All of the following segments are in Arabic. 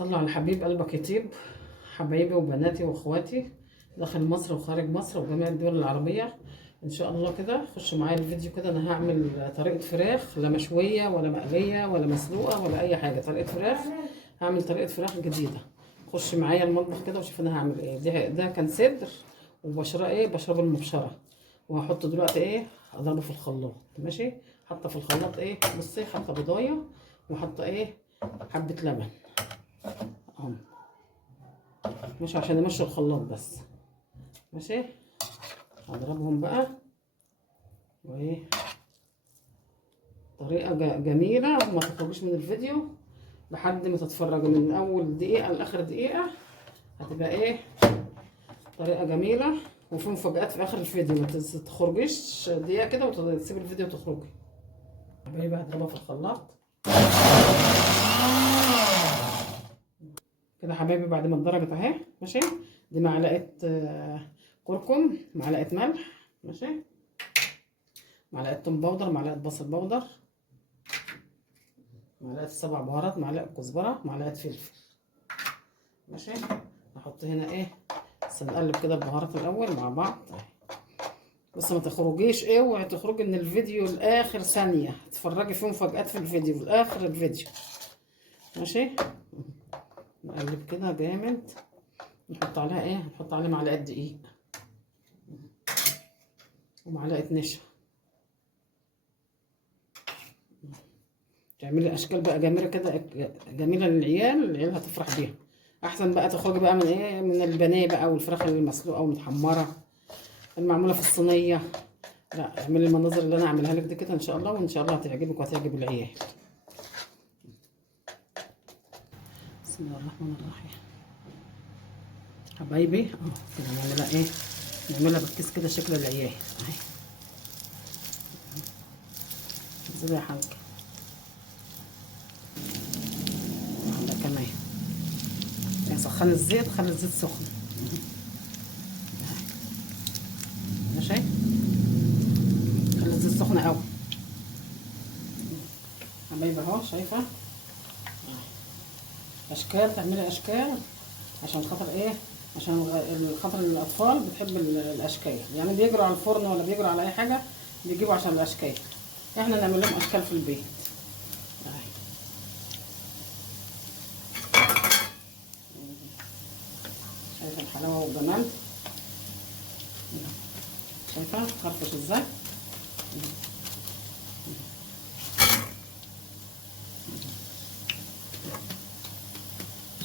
صلوا على الحبيب قلبك يطيب. حبايبي وبناتي واخواتي داخل مصر وخارج مصر وجميع الدول العربية ان شاء الله كده خشوا معايا الفيديو كده. انا هعمل طريقة فراخ لا مشوية ولا مقلية ولا مسلوقة ولا اي حاجة، طريقة فراخ. هعمل طريقة فراخ جديدة. خش معايا المطبخ كده وشوف انا هعمل ايه. ده كان صدر وبشره بشرب المبشرة، وهحطه دلوقتي اضربه في الخلاط. ماشي، حاطه في الخلاط بصي، حاطه بضايه وحاطه حبة لبن اهو، مش عشان امشي الخلاط بس. ماشي، هضربهم بقى طريقة جميلة، وما تخرجوش من الفيديو لحد ما تتفرجوا من اول دقيقة لاخر دقيقة. هتبقى طريقة جميلة وفي مفاجآت في اخر الفيديو. ما تخرجيش دقيقة كده وتسيب الفيديو وتخرجي. حبايبي هضربها في الخلاط كده حبايبي بعد ما اتضربت اهي. ماشي، دي معلقه كركم، معلقه ملح، ماشي، معلقه توم باودر، معلقه بصل باودر، معلقه 7 بهارات، معلقه كزبره، معلقه فلفل. ماشي، نحط هنا بس نقلب كده البهارات الاول مع بعض. بس ما تخرجيش اوعي تخرجي من الفيديو لاخر ثانيه، تتفرجي في مفاجآت في الفيديو في اخر الفيديو. ماشي، نقلب كده جامد. نحط عليها نحط عليها معلقه دقيق ومعلقه نشا. تعملي اشكال بقى جميله كده، جميله للعيال، العيال هتفرح بيها. احسن بقى تخرجي بقى من من البانيه بقى والفراخ المسلوقه والمتحمره المعموله في الصينيه. لا، اعملي المناظر اللي انا هعملها لك دي كده ان شاء الله، وان شاء الله هتعجبك وهتعجب العيال. بسم الله الرحمن الرحيم. حبايبي كده نعملها نعملها بالكيس كده شكل العيال اهي. زي يا حاجه كمان سخن الزيت، خلي الزيت سخن. ماشي، خلي الزيت سخن قوي حبايبي اهو. شايفه اشكال، تعملي اشكال عشان خاطر عشان خاطر الاطفال بتحب الاشكال، يعني بيجروا على الفرن ولا بيجروا على اي حاجه بيجيبوا عشان الاشكال. احنا نعمل لهم اشكال في البيت. شايفه الحلاوه والجمال، شايفه خرفش ازاي.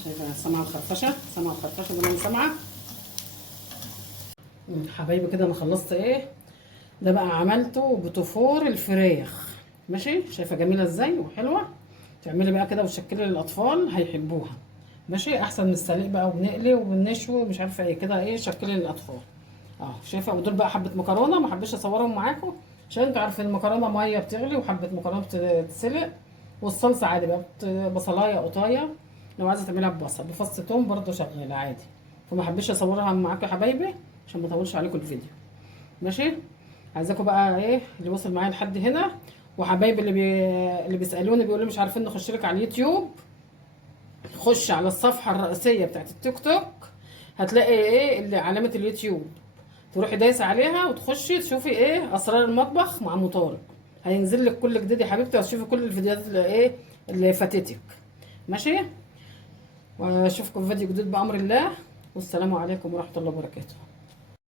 شايفه سامعه الخرفشه، سامعه الخرفشه زي ما انا سامعه. حبايبي كده انا خلصت ده بقى عملته بتفور الفراخ. ماشي، شايفه جميله ازاي وحلوه. تعملي بقى كده وتشكلي للاطفال هيحبوها. ماشي، احسن من السليق بقى وبنقلي وبنشوي ومش عارفه كده شكلي للاطفال. شايفه. ودول بقى حبه مكرونه، ما حبيتش اصورهم معاكم عشان انتوا عارفين المكرونه ميه بتغلي وحبه مكرونه بتتسلق. والصلصه عادي بقى بصلايه قطايه، لو عايزه تعملها ببصل بفص توم برده شغاله عادي. فما حبيتش اصورها معاكم يا حبايبي عشان ما اطولش عليكم الفيديو. ماشي، عايزاكم بقى اللي وصل معايا لحد هنا. وحبايبي اللي بيسالوني بيقولوا مش عارفين نخش لك على اليوتيوب، خش على الصفحه الرئيسيه بتاعت التيك توك، هتلاقي اللي علامه اليوتيوب، تروحي دايسه عليها وتخشي تشوفي اسرار المطبخ مع ام طارق. هينزل لك كل جديد يا حبيبتي، وتشوفي كل الفيديوهات اللي فاتتك. ماشي، واشوفكم في فيديو جديد بامر الله، والسلام عليكم ورحمه الله وبركاته.